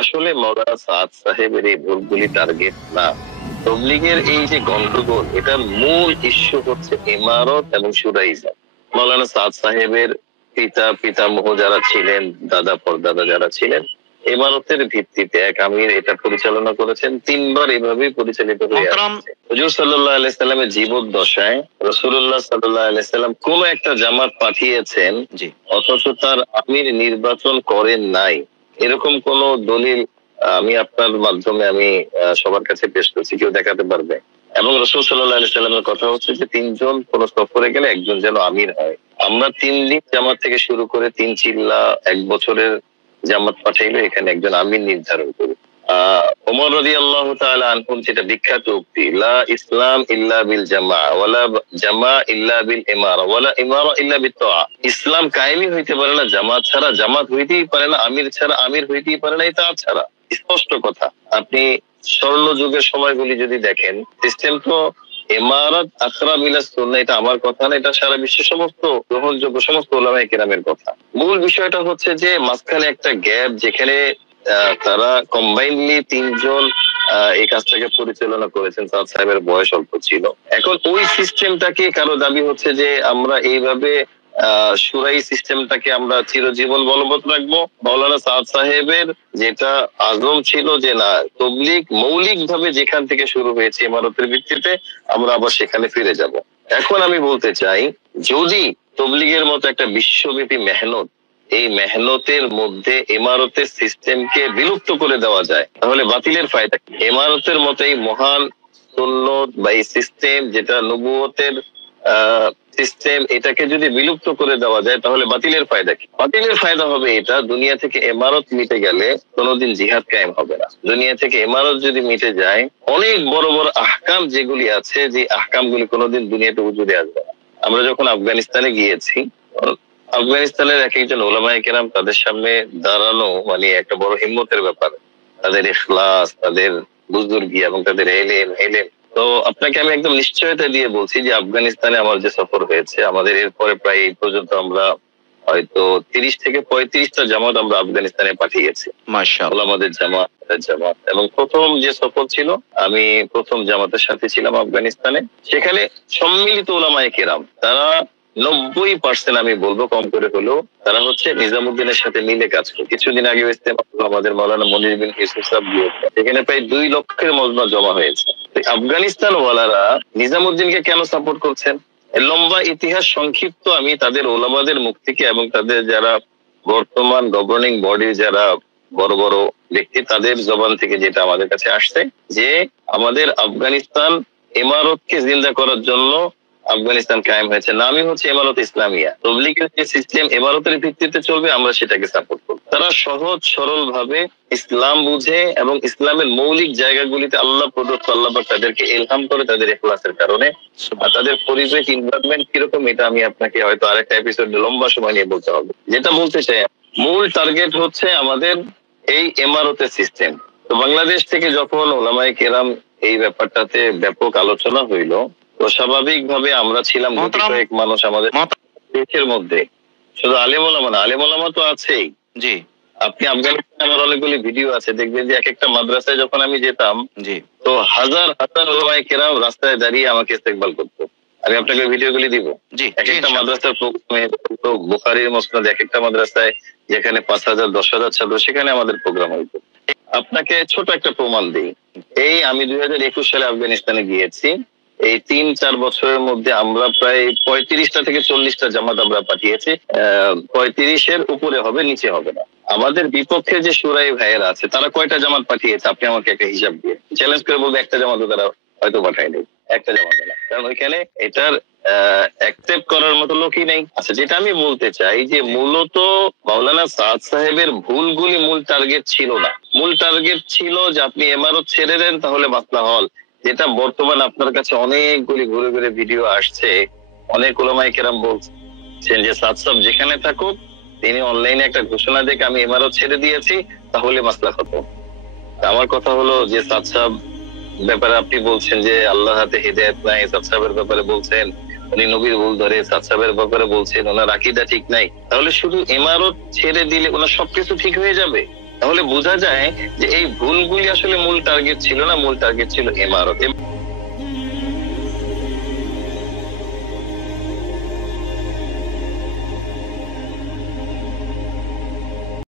আসলে মাওলানা সাদ সাহেবের এই ভুলগুলি টার্গেট না, তবলিগের এই যে গন্ডগোল, এটার মূল ইস্যু হচ্ছে ইমারত এবং শুরাইজা। মাওলানা সাদ সাহেবের পিতামহ যারা ছিলেন, দাদা পরদাদা যারা ছিলেন, ইমারতের ভিত্তিতে এক আমির এটা পরিচালনা করেছেন, 3 বার এভাবেই পরিচালিত হয়ে আসছে। হুজুর সাল্লাল্লাহু আলাইহি সাল্লামের জীবদ্দশায় রাসূলুল্লাহ সাল্লাল্লাহু আলাইহি সাল্লাম কোন একটা জামাত পাঠিয়েছেন, অথচ তার আমির নির্বাচন করেন নাই, এরকম কোন দলিল আমি আপনার মাধ্যমে আমি সবার কাছে পেশ করছি, কেউ দেখাতে পারবে? এবং রাসূল সাল্লাল্লাহু আলাইহি সাল্লামের কথা হচ্ছে যে 3 জন কোন সফরে গেলে একজন যেন আমির হয়। আমরা 3 দিন জামাত থেকে শুরু করে 3 চিল্লা 1 বছরের জামাত পাঠাইলো, এখানে একজন আমির নির্ধারণ করি। ওমর রাদিয়াল্লাহু তাআলা আনহু যেটা বিখ্যাত উক্তি, লা ইসলাম ইল্লা বিল জামা ওয়ালা জামা ইল্লা বিল ইমারা ওয়ালা ইমারা ইল্লা বিত তাআ। ইসলাম কায়েমই হইতে পারে না জামাত ছাড়া, জামাত হইতেই পারে না আমির ছাড়া, আমির হইতেই পারে না ইতাআত ছাড়া। স্পষ্ট কথা। আপনি স্বর্ণ যুগের সময়গুলি যদি দেখেন, সিস্টেম তো ইমারত আকরাব ইলা সুন্নাহ, এটা আমার কথা না, এটা সারা বিশ্বের সমস্ত গ্রহণযোগ্য সমস্ত উলামায়ে কেরামের কথা। মূল বিষয়টা হচ্ছে যে মাঝখানে একটা গ্যাপ, যেখানে তারা কম্বাইনলি 3 জন এই কাজটাকে পরিচালনা করেছেন। সাদ সাহেবের বয়স অল্প ছিল। এখন ওই সিস্টেমটাকে কারো দাবি হচ্ছে যে আমরা এইভাবে শুরাই সিস্টেমটাকে আমরা চিরজীবন বলবৎ রাখবো। মাওলানা সাদ সাহেবের যেটা আজম ছিল যে না, তবলিগ মৌলিকভাবে যেখান থেকে শুরু হয়েছে ইমারতের ভিত্তিতে, আমরা আবার সেখানে ফিরে যাব। এখন আমি বলতে চাই, যদি তবলিগের মতো একটা বিশ্বব্যাপী মেহনত, এই মেহনতের মধ্যে ইমারতের সিস্টেমকে বিলুপ্ত করে দেওয়া যায়, তাহলে বাতিলের ফায়দা কি? ইমারতের মতো এই মহান সুন্নত বা এই সিস্টেম যেটা নবুয়তের সিস্টেম, এটাকে যদি বিলুপ্ত করে দেওয়া যায়, তাহলে বাতিলের ফায়দা কি? বাতিলের ফায়দা হবে এটা, দুনিয়া থেকে ইমারত মিটে গেলে কোনোদিন জিহাদ কায়েম হবে না। দুনিয়া থেকে ইমারত যদি মিটে যায়, অনেক বড় বড় আহকাম যেগুলি আছে, যে আহকামগুলি কোনোদিন দুনিয়াতে উজুদে আসবে না। আমরা যখন আফগানিস্তানে গিয়েছি, আফগানিস্তানের এক একজন ওলামায়ে কেরাম, তাদের সামনে দাঁড়ানো মানে একটা বড় হিম্মতের ব্যাপার। তাদের ইখলাস, তাদের বুজুর্গি এবং তাদের এলেম। তো আপনাকে আমি একদম নিশ্চয়তা দিয়ে বলছি যে আফগানিস্তানে আমার যে সফর হয়েছে, আমাদের এরপরে প্রায় এই পর্যন্ত আমরা হয়তো 30 থেকে 35টা জামাত আমরা আফগানিস্তানে পাঠিয়েছি। মাশাআল্লাহ, আমাদের জামাত। এবং প্রথম যে সফর ছিল, আমি প্রথম জামাতের সাথে ছিলাম আফগানিস্তানে। সেখানে সম্মিলিত ওলামায়ে কেরাম, তারা 90% আমি বলবো, কম করে হলেও, তারা হচ্ছে নিজামুদ্দিনের সাথে মিলে কাজ করে। কিছুদিন আগে আমাদের মাওলানা মনির বিন ইউসুফ সাহেব দিয়েছে, এখানে প্রায় 2 লক্ষের মজমা জমা হয়েছে। আফগানিস্তান ওয়ালারা নিজামুদ্দিনকে কেন সাপোর্ট করছেন? লম্বা ইতিহাস সংক্ষিপ্ত আমি তাদের ওলামাদের মুখ থেকে এবং তাদের যারা বর্তমান গভর্নিং বডি, যারা বড় বড় ব্যক্তি, তাদের জবান থেকে যেটা আমাদের কাছে আসছে, যে আমাদের আফগানিস্তান ইমারতকে জিন্দা করার জন্য আফগানিস্তান কায়েম হয়েছে, নামই হচ্ছে ইমারত ইসলামিয়া। তবলিগের যে সিস্টেম ইমারতের ভিত্তিতে চলবে, আমরা সেটাকে সাপোর্ট করব। তারা সহজ সরল ভাবে ইসলাম বুঝে এবং ইসলামের মৌলিক জায়গাগুলিতে আল্লাহ প্রদত্ত, আল্লাহ পাক তাদেরকে ইলহাম করে তাদের ইখলাসের কারণে। আর তাদের পরিবেশ এনভায়রনমেন্ট কিরকম, এটা আমি আপনাকে হয়তো আরেকটা এপিসোডে লম্বা সময় নিয়ে বলতে হবে। যেটা বলতে চাই, মূল টার্গেট হচ্ছে আমাদের এই ইমারতের সিস্টেম। তো বাংলাদেশ থেকে যখন ওলামায়ে কেরাম এই ব্যাপারটাতে ব্যাপক আলোচনা হইলো, তো স্বাভাবিকভাবে আমরা ছিলাম কয়েক মানুষ আমাদের দেশের মধ্যে। শুধু আলেম ওলামা না, আলেম ওলামা তো আছেই। জি, আপনি আফগানিস্তানে আমার অনেকগুলি ভিডিও আছে, দেখবেন যে এক একটা মাদ্রাসায় যখন আমি যেতাম, তো হাজার হাজার ওলামায়ে কেরাম রাস্তায় দাঁড়িয়ে আমাকে ইস্তেকবাল করতো। আমি আপনাকে ভিডিওগুলি দিব। এক একটা মাদ্রাসার প্রোগ্রামে, বুখারীর মুসনাদ, এক একটা মাদ্রাসায় যেখানে 5000 10,000 ছাত্র, সেখানে আমাদের প্রোগ্রাম হইতো। আপনাকে ছোট একটা প্রমাণ দিই। এই আমি 2021 সালে আফগানিস্তানে গিয়েছি। এই 3-4 বছরের মধ্যে আমরা প্রায় 35টা থেকে 40টা জামাত আমরা পাঠিয়েছি। 35-এর উপরে হবে, নিচে হবে না। আমাদের বিপক্ষে যে শুরাই ভাইয়েরা আছে, তারা কয়টা জামাত পাঠিয়েছে আপনি আমাকে একটা হিসাব দিয়ে চ্যালেঞ্জ করে বলবে, একটা জামাতও তারা হয়তো পাঠায়নি। একটা জামাত না, কারণ ওইখানে এটার অ্যাকসেপ্ট করার মতো লোকই নেই। আচ্ছা, যেটা আমি বলতে চাই যে মূলত মাওলানা সাদ সাহেবের ভুলগুলি মূল টার্গেট ছিল না। মূল টার্গেট ছিল যে আপনি ইমারত ছেড়ে দেন, তাহলে মাসলা হল। যেটা বর্তমান আপনার কাছে অনেকগুলি ঘুরে ঘুরে ভিডিও আসছে, অনেক ওলামায়ে কেরাম বলছেন যে সাদ সাহেব যেখানে থাকুক, তিনি অনলাইনে একটা ঘোষণা দিয়ে আমি ইমারত ছেড়ে দিয়েছি, তাহলে মাসলা খতম। আমার কথা হলো যে সাদ সাহেব ব্যাপারে আপনি বলছেন যে আল্লাহ হাতে হিদায়াত নাই, সাদ সাহেবের ব্যাপারে বলছেন উনি নবীর ভুল ধরে, সাদ সাহেবের ব্যাপারে বলছেন ওনার আকীদা ঠিক নাই, তাহলে শুধু ইমারত ছেড়ে দিলে ওনার সবকিছু ঠিক হয়ে যাবে? তাহলে বোঝা যায় যে এই ভুলগুলি আসলে মূল টার্গেট ছিল না, মূল টার্গেট ছিল ইমারত।